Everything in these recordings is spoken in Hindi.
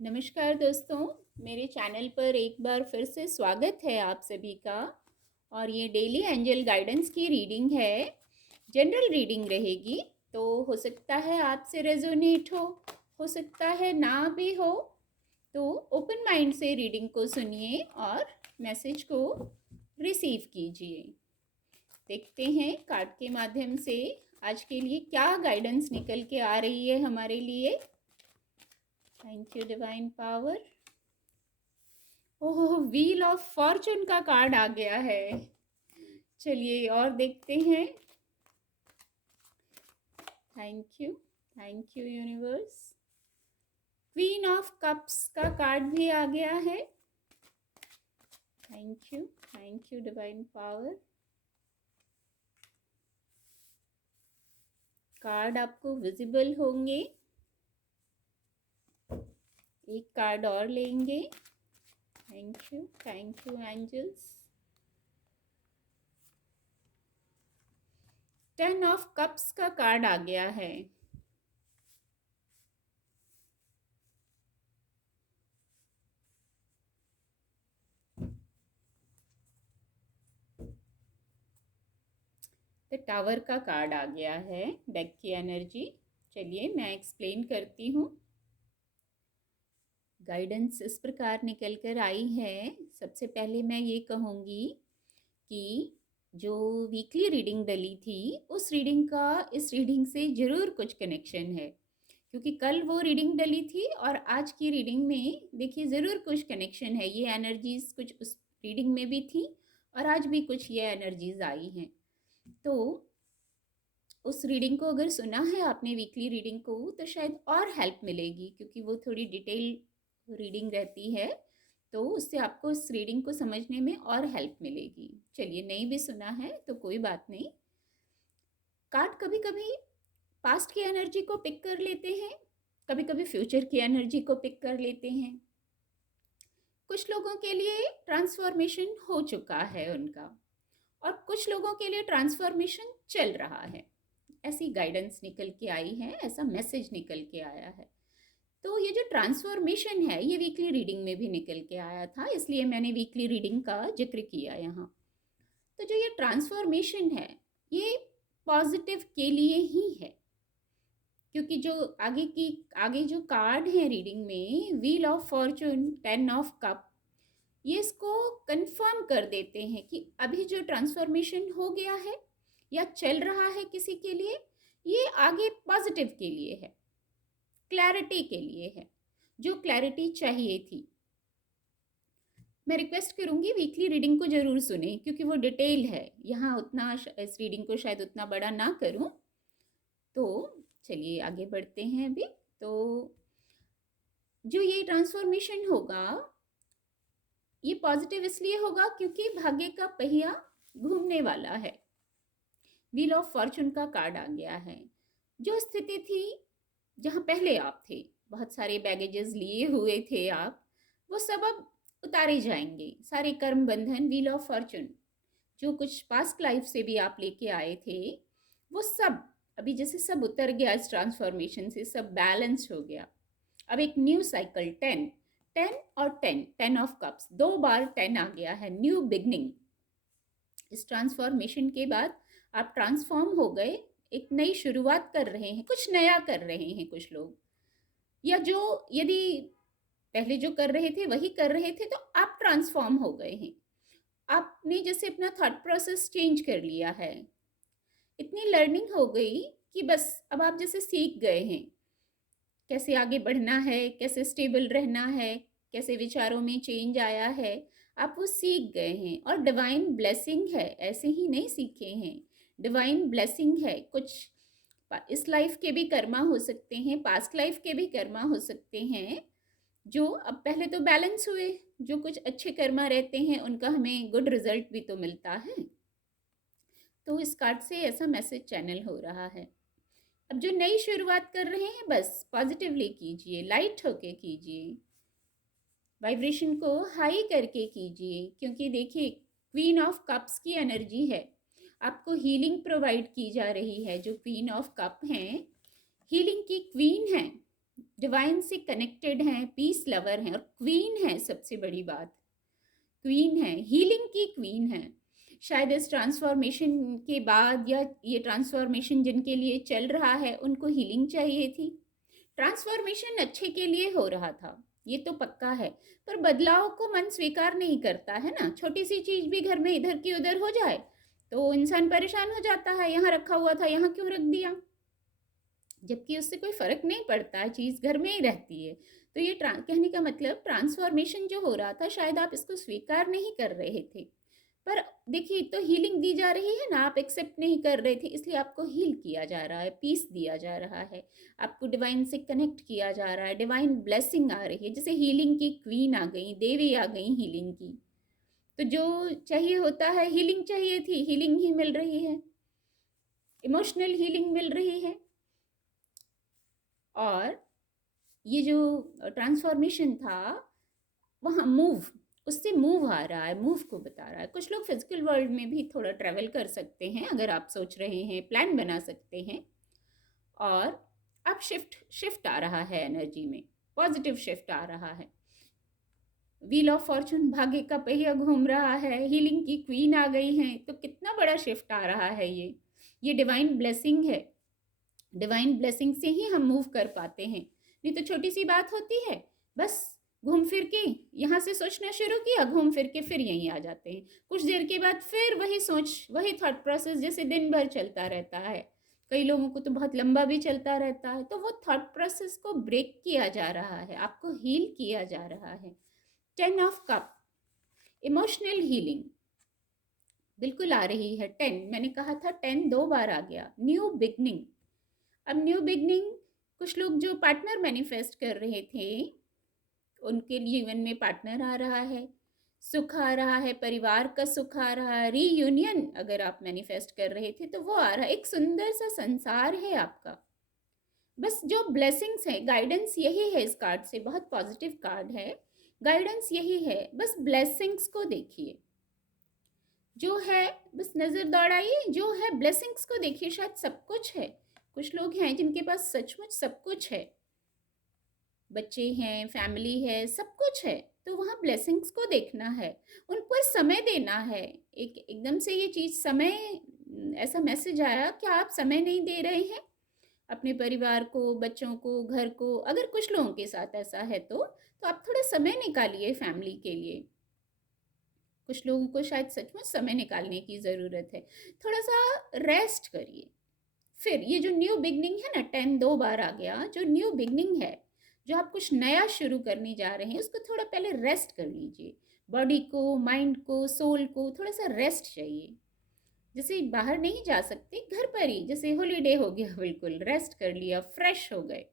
नमस्कार दोस्तों, मेरे चैनल पर एक बार फिर से स्वागत है आप सभी का। और ये डेली एंजल गाइडेंस की रीडिंग है। जनरल रीडिंग रहेगी, तो हो सकता है आपसे रेजोनेट हो सकता है ना भी हो। तो ओपन माइंड से रीडिंग को सुनिए और मैसेज को रिसीव कीजिए। देखते हैं कार्ड के माध्यम से आज के लिए क्या गाइडेंस निकल के आ रही है हमारे लिए। Thank you divine power. Oh, wheel of fortune का कार्ड आ गया है। चलिए और देखते हैं। Thank you universe. Queen of cups का कार्ड भी आ गया है। Thank you divine power. Card आपको विजिबल होंगे। एक कार्ड और लेंगे। Thank you angels. 10 of cups का कार्ड आ गया है। द टावर का कार्ड आ गया है डेक की एनर्जी। चलिए मैं एक्सप्लेन करती हूँ। गाइडेंस इस प्रकार निकल कर आई है। सबसे पहले मैं ये कहूँगी कि जो वीकली रीडिंग डली थी उस रीडिंग का इस रीडिंग से ज़रूर कुछ कनेक्शन है, क्योंकि कल वो रीडिंग डली थी और आज की रीडिंग में देखिए ज़रूर कुछ कनेक्शन है। ये एनर्जीज कुछ उस रीडिंग में भी थी और आज भी कुछ ये एनर्जीज आई हैं। तो उस रीडिंग को अगर सुना है आपने वीकली रीडिंग को तो शायद और हेल्प मिलेगी, क्योंकि वो थोड़ी डिटेल रीडिंग रहती है। तो उससे आपको इस रीडिंग को समझने में और हेल्प मिलेगी। चलिए, नहीं भी सुना है तो कोई बात नहीं। कार्ड कभी कभी पास्ट की एनर्जी को पिक कर लेते हैं, कभी कभी फ्यूचर की एनर्जी को पिक कर लेते हैं। कुछ लोगों के लिए ट्रांसफॉर्मेशन हो चुका है उनका, और कुछ लोगों के लिए ट्रांसफॉर्मेशन चल रहा है। ऐसी गाइडेंस निकल के आई है, ऐसा मैसेज निकल के आया है। तो ये जो ट्रांसफॉर्मेशन है ये वीकली रीडिंग में भी निकल के आया था, इसलिए मैंने वीकली रीडिंग का जिक्र किया यहाँ। तो जो ये ट्रांसफॉर्मेशन है ये पॉजिटिव के लिए ही है, क्योंकि जो आगे जो कार्ड है रीडिंग में, wheel of Fortune, 10 of cup, ये इसको कंफर्म कर देते हैं कि अभी जो ट्रांसफॉर्मेशन हो गया है या चल रहा है किसी के लिए, ये आगे पॉजिटिव के लिए है, क्लैरिटी के लिए है, जो क्लैरिटी चाहिए थी। मैं रिक्वेस्ट करूंगी वीकली रीडिंग को जरूर सुने, क्योंकि वो डिटेल है। यहाँ उतना इस रीडिंग को शायद उतना बड़ा ना करूं। तो चलिए आगे बढ़ते हैं अभी। तो जो ये ट्रांसफॉर्मेशन होगा ये पॉजिटिव इसलिए होगा क्योंकि भाग्य का पहिया घूमने वाला है। व्हील ऑफ फॉर्चून का कार्ड आ गया है। जो स्थिति थी जहाँ पहले आप थे, बहुत सारे बैगेजेस लिए हुए थे आप, वो सब अब उतारे जाएंगे, सारे कर्म बंधन। व्हील ऑफ फॉर्चून, जो कुछ पास्ट लाइफ से भी आप लेके आए थे वो सब अभी जैसे सब उतर गया इस ट्रांसफॉर्मेशन से, सब बैलेंस हो गया। अब एक न्यू साइकिल, 10 10 और 10, 10 ऑफ कप्स, 2 बार 10 आ गया है, न्यू बिगनिंग। इस ट्रांसफॉर्मेशन के बाद आप ट्रांसफॉर्म हो गए, एक नई शुरुआत कर रहे हैं, कुछ नया कर रहे हैं कुछ लोग, या जो यदि पहले जो कर रहे थे वही कर रहे थे तो आप ट्रांसफॉर्म हो गए हैं। आपने जैसे अपना थॉट प्रोसेस चेंज कर लिया है, इतनी लर्निंग हो गई कि बस अब आप जैसे सीख गए हैं कैसे आगे बढ़ना है, कैसे स्टेबल रहना है, कैसे विचारों में चेंज आया है, आप वो सीख गए हैं। और डिवाइन ब्लेसिंग है, ऐसे ही नहीं सीखे हैं, डिवाइन ब्लेसिंग है। कुछ इस लाइफ के भी कर्मा हो सकते हैं, पास्ट लाइफ के भी कर्मा हो सकते हैं, जो अब पहले तो बैलेंस हुए। जो कुछ अच्छे कर्मा रहते हैं उनका हमें गुड रिजल्ट भी तो मिलता है। तो इस कार्ड से ऐसा मैसेज चैनल हो रहा है। अब जो नई शुरुआत कर रहे हैं बस पॉजिटिवली कीजिए, लाइट होके कीजिए, वाइब्रेशन को हाई करके कीजिए, क्योंकि देखिए क्वीन ऑफ कप्स की एनर्जी है, आपको हीलिंग प्रोवाइड की जा रही है। जो क्वीन ऑफ कप हैं हीलिंग की क्वीन है, डिवाइन से कनेक्टेड हैं, पीस लवर हैं और क्वीन है। सबसे बड़ी बात, क्वीन है, हीलिंग की क्वीन है। शायद इस ट्रांसफॉर्मेशन के बाद या ये ट्रांसफॉर्मेशन जिनके लिए चल रहा है उनको हीलिंग चाहिए थी। ट्रांसफॉर्मेशन अच्छे के लिए हो रहा था, ये तो पक्का है, पर बदलाव को मन स्वीकार नहीं करता है ना। छोटी सी चीज भी घर में इधर की उधर हो जाए तो इंसान परेशान हो जाता है, यहाँ रखा हुआ था यहाँ क्यों रख दिया, जबकि उससे कोई फर्क नहीं पड़ता है, चीज घर में ही रहती है। तो ये कहने का मतलब ट्रांसफॉर्मेशन जो हो रहा था शायद आप इसको स्वीकार नहीं कर रहे थे। पर देखिए, तो हीलिंग दी जा रही है ना, आप एक्सेप्ट नहीं कर रहे थे, इसलिए आपको हील किया जा रहा है, पीस दिया जा रहा है, आपको डिवाइन से कनेक्ट किया जा रहा है, डिवाइन ब्लेसिंग आ रही है। जैसे हीलिंग की क्वीन आ गई, देवी आ गई हीलिंग की, तो जो चाहिए होता है, हीलिंग चाहिए थी, हीलिंग ही मिल रही है, इमोशनल हीलिंग मिल रही है। और ये जो ट्रांसफॉर्मेशन था वहाँ मूव, उससे मूव आ रहा है, मूव को बता रहा है। कुछ लोग फिजिकल वर्ल्ड में भी थोड़ा ट्रैवल कर सकते हैं अगर आप सोच रहे हैं, प्लान बना सकते हैं। और अब शिफ्ट आ रहा है एनर्जी में, पॉजिटिव शिफ्ट आ रहा है। व्हील ऑफ फॉर्चून, भाग्य का पहिया घूम रहा है, हीलिंग की क्वीन आ गई हैं, तो कितना बड़ा शिफ्ट आ रहा है ये डिवाइन ब्लेसिंग है। डिवाइन ब्लेसिंग से ही हम मूव कर पाते हैं, नहीं तो छोटी सी बात होती है, बस घूम फिर के यहाँ से सोचना शुरू किया, घूम फिर के फिर यहीं आ जाते हैं। कुछ देर के बाद फिर वही सोच, वही थॉट प्रोसेस जैसे दिन भर चलता रहता है, कई लोगों को तो बहुत लंबा भी चलता रहता है। तो वो थॉट प्रोसेस को ब्रेक किया जा रहा है, आपको हील किया जा रहा है। 10 ऑफ कप, इमोशनल हीलिंग बिल्कुल आ रही है। 10, मैंने कहा था 10 दो बार आ गया। न्यू बिगनिंग, अब न्यू बिगनिंग, कुछ लोग जो पार्टनर मैनिफेस्ट कर रहे थे उनके जीवन में पार्टनर आ रहा है, सुख आ रहा है, परिवार का सुख आ रहा है, रीयूनियन अगर आप मैनिफेस्ट कर रहे थे तो वो आ रहा है, एक सुंदर सा संसार है आपका। बस जो ब्लेसिंग्स है, गाइडेंस यही है, इस कार्ड से बहुत पॉजिटिव कार्ड है, गाइडेंस यही है, बस ब्लेसिंग्स को देखिए जो है, बस नज़र दौड़ाइए, जो है ब्लेसिंग्स को देखिए, शायद सब कुछ है। कुछ लोग हैं जिनके पास सचमुच सब कुछ है, बच्चे हैं, फैमिली है, सब कुछ है, तो वहाँ ब्लेसिंग्स को देखना है, उन पर समय देना है। एकदम से ये चीज़ समय, ऐसा मैसेज आया कि आप समय नहीं दे रहे हैं अपने परिवार को, बच्चों को, घर को। अगर कुछ लोगों के साथ ऐसा है तो आप थोड़ा समय निकालिए फैमिली के लिए। कुछ लोगों को शायद सचमुच समय निकालने की ज़रूरत है, थोड़ा सा रेस्ट करिए। फिर ये जो न्यू बिगनिंग है ना, 10 दो बार आ गया, जो न्यू बिगनिंग है, जो आप कुछ नया शुरू करने जा रहे हैं, उसको थोड़ा पहले रेस्ट कर लीजिए। बॉडी को, माइंड को, सोल को थोड़ा सा रेस्ट चाहिए। जैसे बाहर नहीं जा सकते, घर पर ही जैसे हॉलीडे हो गया, बिल्कुल रेस्ट कर लिया, फ्रेश हो गए,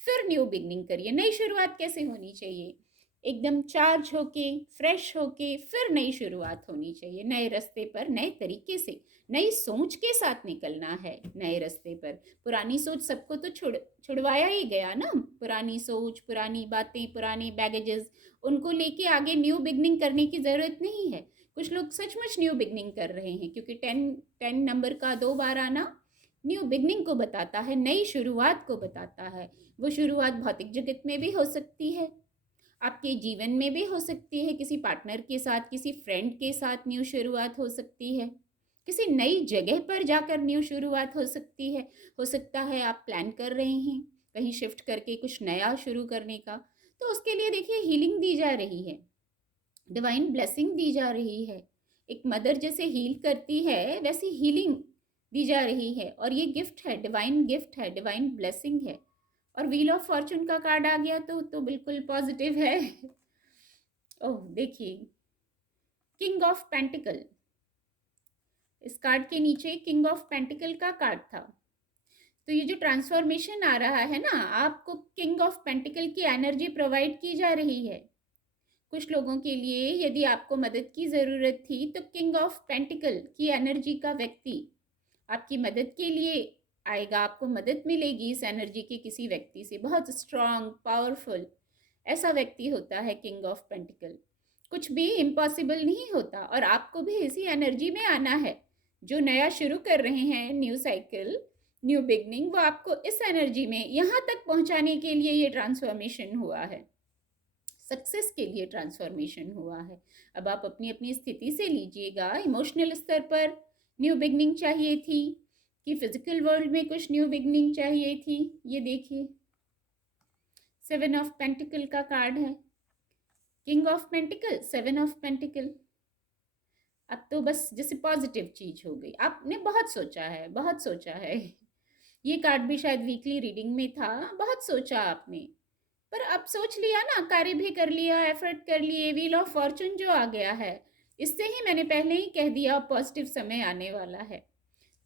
फिर न्यू बिगनिंग करिए। नई शुरुआत कैसे होनी चाहिए, एकदम चार्ज होके, फ्रेश होके, फिर नई शुरुआत होनी चाहिए, नए रास्ते पर, नए तरीके से, नई सोच के साथ निकलना है नए रास्ते पर। पुरानी सोच सबको तो छुड़वाया ही गया ना, पुरानी सोच, पुरानी बातें, पुराने बैगेजेस, उनको लेके आगे न्यू बिगनिंग करने की ज़रूरत नहीं है। कुछ लोग सचमुच न्यू बिगनिंग कर रहे हैं, क्योंकि 10 नंबर का दो बार आना न्यू बिगनिंग को बताता है, नई शुरुआत को बताता है। वो शुरुआत भौतिक जगत में भी हो सकती है, आपके जीवन में भी हो सकती है, किसी पार्टनर के साथ, किसी फ्रेंड के साथ न्यू शुरुआत हो सकती है, किसी नई जगह पर जाकर न्यू शुरुआत हो सकती है। हो सकता है आप प्लान कर रहे हैं कहीं शिफ्ट करके कुछ नया शुरू करने का, तो उसके लिए देखिए हीलिंग दी जा रही है, डिवाइन ब्लेसिंग दी जा रही है। एक मदर जैसे हील करती है वैसी हीलिंग दी जा रही है, और ये गिफ्ट है, डिवाइन गिफ्ट है, डिवाइन ब्लेसिंग है। और व्हील ऑफ फॉर्चून का कार्ड आ गया तो बिल्कुल पॉजिटिव है। ओह देखिए, किंग ऑफ पेंटिकल, इस कार्ड के नीचे किंग ऑफ पेंटिकल का कार्ड था। तो ये जो ट्रांसफॉर्मेशन आ रहा है ना, आपको किंग ऑफ पेंटिकल की एनर्जी प्रोवाइड की जा रही है। कुछ लोगों के लिए यदि आपको मदद की ज़रूरत थी तो किंग ऑफ पेंटिकल की एनर्जी का व्यक्ति आपकी मदद के लिए आएगा, आपको मदद मिलेगी इस एनर्जी के किसी व्यक्ति से, बहुत स्ट्रांग, पावरफुल ऐसा व्यक्ति होता है किंग ऑफ पेंटिकल। कुछ भी इम्पॉसिबल नहीं होता, और आपको भी इसी एनर्जी में आना है। जो नया शुरू कर रहे हैं न्यू साइकिल, न्यू बिगनिंग, वो आपको इस एनर्जी में यहाँ तक पहुँचाने के लिए ये ट्रांसफॉर्मेशन हुआ है, सक्सेस के लिए ट्रांसफॉर्मेशन हुआ है। अब आप अपनी अपनी स्थिति से लीजिएगा। इमोशनल स्तर पर न्यू बिगनिंग चाहिए थी कि फिजिकल वर्ल्ड में कुछ न्यू बिगनिंग चाहिए थी। ये देखिए 7 ऑफ पेंटिकल का कार्ड है, king of pentacle, 7 of pentacle. अब तो बस जैसे पॉजिटिव चीज हो गई, आपने बहुत सोचा है, बहुत सोचा है। ये कार्ड भी शायद वीकली रीडिंग में था, बहुत सोचा आपने, पर अब सोच लिया ना, कार्य भी कर लिया, एफर्ट कर लिए, व्हील ऑफ फॉर्चून जो आ गया है, इससे ही मैंने पहले ही कह दिया पॉजिटिव समय आने वाला है।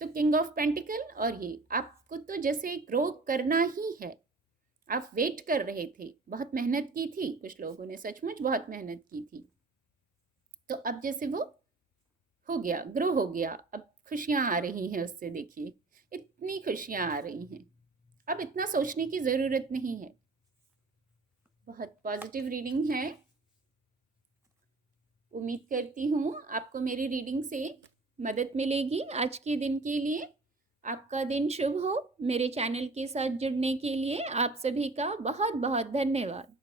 तो किंग ऑफ पेंटिकल, और ये आपको तो जैसे ग्रो करना ही है। आप वेट कर रहे थे, बहुत मेहनत की थी, कुछ लोगों ने सचमुच बहुत मेहनत की थी, तो अब जैसे वो हो गया, ग्रो हो गया, अब खुशियाँ आ रही हैं उससे। देखिए इतनी खुशियाँ आ रही हैं, अब इतना सोचने की ज़रूरत नहीं है। बहुत पॉजिटिव रीडिंग है। उम्मीद करती हूँ आपको मेरी रीडिंग से मदद मिलेगी आज के दिन के लिए। आपका दिन शुभ हो। मेरे चैनल के साथ जुड़ने के लिए आप सभी का बहुत बहुत धन्यवाद।